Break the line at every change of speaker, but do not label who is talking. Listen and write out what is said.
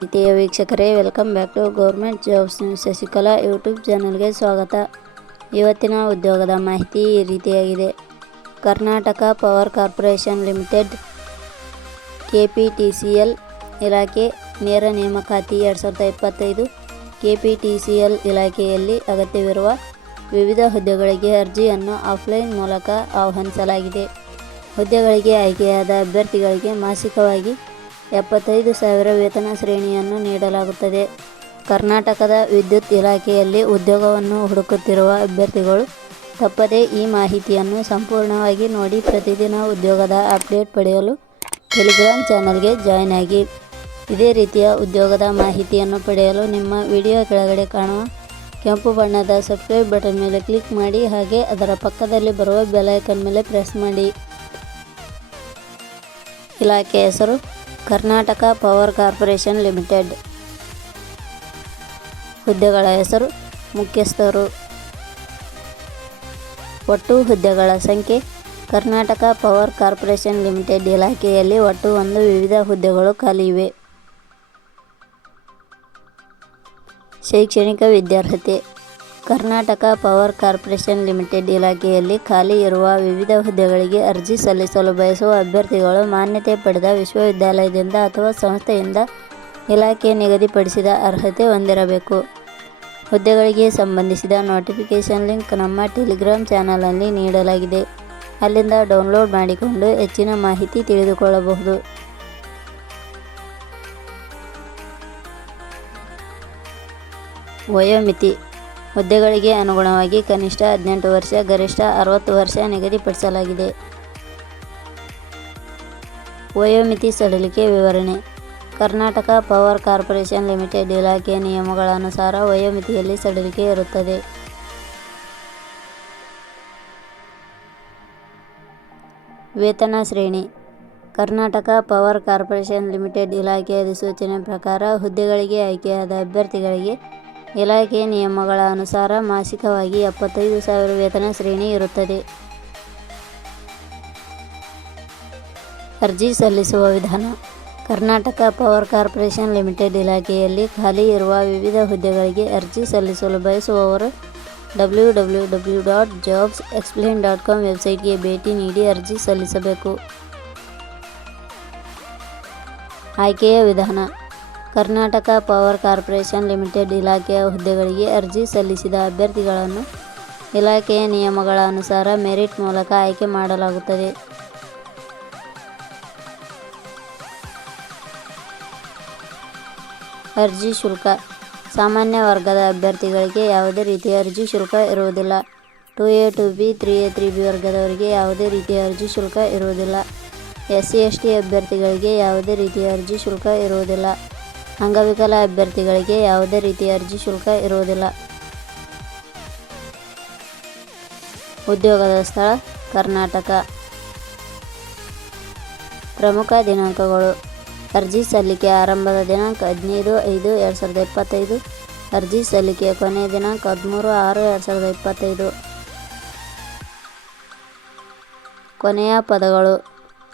ಪ್ರೀತಿಯ ವೀಕ್ಷಕರೇ, welcome back to government jobs Shashikala YouTube ಚಾನಲ್ಗೆ ಸ್ವಾಗತ. ಇವತ್ತಿನ ಉದ್ಯೋಗದ ಮಾಹಿತಿ ಈ ರೀತಿಯಾಗಿದೆ. Karnataka power corporation limited K P T C L ಇಲಾಖೆ ನೇರ ನೇಮಕಾತಿ ಎರಡು ಸಾವಿರದ ಇಪ್ಪತ್ತೈದು K P T C L ಇಲಾಖೆಯಲ್ಲಿ ಅಗತ್ಯವಿರುವ ವಿವಿಧ ಹುದ್ದೆಗಳಿಗೆ ಅರ್ಜಿಯನ್ನು ಆಫ್ಲೈನ್ ಮೂಲಕ ಆಹ್ವಾನಿಸಲಾಗಿದೆ. ಹುದ್ದೆಗಳಿಗೆ ಆಯ್ಕೆಯಾದ ಅಭ್ಯರ್ಥಿಗಳಿಗೆ ಮಾಸಿಕವಾಗಿ ಎಪ್ಪತ್ತೈದು ಸಾವಿರ ವೇತನ ಶ್ರೇಣಿಯನ್ನು ನೀಡಲಾಗುತ್ತದೆ. ಕರ್ನಾಟಕದ ವಿದ್ಯುತ್ ಇಲಾಖೆಯಲ್ಲಿ ಉದ್ಯೋಗವನ್ನು ಹುಡುಕುತ್ತಿರುವ ಅಭ್ಯರ್ಥಿಗಳು ತಪ್ಪದೇ ಈ ಮಾಹಿತಿಯನ್ನು ಸಂಪೂರ್ಣವಾಗಿ ನೋಡಿ ಪ್ರತಿದಿನ ಉದ್ಯೋಗದ ಅಪ್ಡೇಟ್ ಪಡೆಯಲು ಟೆಲಿಗ್ರಾಮ್ ಚಾನಲ್ಗೆ ಜಾಯ್ನ್ ಆಗಿ. ಇದೇ ರೀತಿಯ ಉದ್ಯೋಗದ ಮಾಹಿತಿಯನ್ನು ಪಡೆಯಲು ನಿಮ್ಮ ವಿಡಿಯೋ ಕೆಳಗಡೆ ಕಾಣುವ ಕೆಂಪು ಬಣ್ಣದ ಸಬ್ಸ್ಕ್ರೈಬ್ ಬಟನ್ ಮೇಲೆ ಕ್ಲಿಕ್ ಮಾಡಿ ಹಾಗೆ ಅದರ ಪಕ್ಕದಲ್ಲಿ ಬರುವ ಬೆಲ್ ಐಕನ್ ಮೇಲೆ ಪ್ರೆಸ್ ಮಾಡಿ. ಇಲಾಖೆ ಹೆಸರು ಕರ್ನಾಟಕ ಪವರ್ ಕಾರ್ಪೊರೇಷನ್ ಲಿಮಿಟೆಡ್. ಹುದ್ದೆಗಳ ಹೆಸರು ಮುಖ್ಯಸ್ಥರು. ಒಟ್ಟು ಹುದ್ದೆಗಳ ಸಂಖ್ಯೆ ಕರ್ನಾಟಕ ಪವರ್ ಕಾರ್ಪೊರೇಷನ್ ಲಿಮಿಟೆಡ್ ಇಲಾಖೆಯಲ್ಲಿ ಒಟ್ಟು ಒಂದು, ವಿವಿಧ ಹುದ್ದೆಗಳು ಖಾಲಿ ಇವೆ. ಶೈಕ್ಷಣಿಕ ವಿದ್ಯಾರ್ಹತೆ ಕರ್ನಾಟಕ ಪವರ್ ಕಾರ್ಪೊರೇಷನ್ ಲಿಮಿಟೆಡ್ ಇಲಾಖೆಯಲ್ಲಿ ಖಾಲಿ ಇರುವ ವಿವಿಧ ಹುದ್ದೆಗಳಿಗೆ ಅರ್ಜಿ ಸಲ್ಲಿಸಲು ಬಯಸುವ ಅಭ್ಯರ್ಥಿಗಳು ಮಾನ್ಯತೆ ಪಡೆದ ವಿಶ್ವವಿದ್ಯಾಲಯದಿಂದ ಅಥವಾ ಸಂಸ್ಥೆಯಿಂದ ಇಲಾಖೆ ನಿಗದಿಪಡಿಸಿದ ಅರ್ಹತೆ ಹೊಂದಿರಬೇಕು. ಹುದ್ದೆಗಳಿಗೆ ಸಂಬಂಧಿಸಿದ ನೋಟಿಫಿಕೇಷನ್ ಲಿಂಕ್ ನಮ್ಮ ಟೆಲಿಗ್ರಾಮ್ ಚಾನಲಲ್ಲಿ ನೀಡಲಾಗಿದೆ. ಅಲ್ಲಿಂದ ಡೌನ್ಲೋಡ್ ಮಾಡಿಕೊಂಡು ಹೆಚ್ಚಿನ ಮಾಹಿತಿ ತಿಳಿದುಕೊಳ್ಳಬಹುದು. ವಯೋಮಿತಿ ಹುದ್ದೆಗಳಿಗೆ ಅನುಗುಣವಾಗಿ ಕನಿಷ್ಠ ಹದಿನೆಂಟು ವರ್ಷ, ಗರಿಷ್ಠ ಅರವತ್ತು ವರ್ಷ ನಿಗದಿಪಡಿಸಲಾಗಿದೆ. ವಯೋಮಿತಿ ಸಡಿಲಿಕೆ ವಿವರಣೆ. ಕರ್ನಾಟಕ ಪವರ್ ಕಾರ್ಪೊರೇಷನ್ ಲಿಮಿಟೆಡ್ ಇಲಾಖೆಯ ನಿಯಮಗಳ ಅನುಸಾರ ವಯೋಮಿತಿಯಲ್ಲಿ ಸಡಿಲಿಕೆ ಇರುತ್ತದೆ. ವೇತನ ಶ್ರೇಣಿ. ಕರ್ನಾಟಕ ಪವರ್ ಕಾರ್ಪೊರೇಷನ್ ಲಿಮಿಟೆಡ್ ಇಲಾಖೆಯ ಅಧಿಸೂಚನೆ ಪ್ರಕಾರ ಹುದ್ದೆಗಳಿಗೆ ಆಯ್ಕೆಯಾದ ಅಭ್ಯರ್ಥಿಗಳಿಗೆ ಇಲಾಖೆ ನಿಯಮಗಳ ಅನುಸಾರ ಮಾಸಿಕವಾಗಿ ಎಪ್ಪತ್ತೈದು ಸಾವಿರ ವೇತನ ಶ್ರೇಣಿ ಇರುತ್ತದೆ. ಅರ್ಜಿ ಸಲ್ಲಿಸುವ ವಿಧಾನ. ಕರ್ನಾಟಕ ಪವರ್ ಕಾರ್ಪೊರೇಷನ್ ಲಿಮಿಟೆಡ್ ಇಲಾಖೆಯಲ್ಲಿ ಖಾಲಿ ಇರುವ ವಿವಿಧ ಹುದ್ದೆಗಳಿಗೆ ಅರ್ಜಿ ಸಲ್ಲಿಸಲು ಬಯಸುವವರು W W W dot jobs explain dot com ವೆಬ್ಸೈಟ್ಗೆ ಭೇಟಿ ನೀಡಿ ಅರ್ಜಿ ಸಲ್ಲಿಸಬೇಕು. ಆಯ್ಕೆಯ ವಿಧಾನ. ಕರ್ನಾಟಕ ಪವರ್ ಕಾರ್ಪೊರೇಷನ್ ಲಿಮಿಟೆಡ್ ಇಲಾಖೆಯ ಹುದ್ದೆಗಳಿಗೆ ಅರ್ಜಿ ಸಲ್ಲಿಸಿದ ಅಭ್ಯರ್ಥಿಗಳನ್ನು ಇಲಾಖೆಯ ನಿಯಮಗಳ ಅನುಸಾರ ಮೆರಿಟ್ ಮೂಲಕ ಆಯ್ಕೆ ಮಾಡಲಾಗುತ್ತದೆ. ಅರ್ಜಿ ಶುಲ್ಕ. ಸಾಮಾನ್ಯ ವರ್ಗದ ಅಭ್ಯರ್ಥಿಗಳಿಗೆ ಯಾವುದೇ ರೀತಿಯ ಅರ್ಜಿ ಶುಲ್ಕ ಇರುವುದಿಲ್ಲ. Two A, two B, three A three B ವರ್ಗದವರಿಗೆ ಯಾವುದೇ ರೀತಿಯ ಅರ್ಜಿ ಶುಲ್ಕ ಇರುವುದಿಲ್ಲ. ಎಸ್ ಸಿ ಎಸ್ ಟಿ ಅಭ್ಯರ್ಥಿಗಳಿಗೆ ಯಾವುದೇ ರೀತಿಯ ಅರ್ಜಿ ಶುಲ್ಕ ಇರುವುದಿಲ್ಲ. ಅಂಗವಿಕಲ ಅಭ್ಯರ್ಥಿಗಳಿಗೆ ಯಾವುದೇ ರೀತಿಯ ಅರ್ಜಿ ಶುಲ್ಕ ಇರುವುದಿಲ್ಲ. ಉದ್ಯೋಗದ ಸ್ಥಳ, ಕರ್ನಾಟಕ. ಪ್ರಮುಖ ದಿನಾಂಕಗಳು. ಅರ್ಜಿ ಸಲ್ಲಿಕೆ ಆರಂಭದ ದಿನಾಂಕ ಹದಿನೈದು ಐದು ಎರಡು ಸಾವಿರದ ಇಪ್ಪತ್ತೈದು. ಅರ್ಜಿ ಸಲ್ಲಿಕೆಯ ಕೊನೆಯ ದಿನಾಂಕ ಹದಿಮೂರು ಆರು ಎರಡು ಸಾವಿರದ ಇಪ್ಪತ್ತೈದು. ಕೊನೆಯ ಪದಗಳು.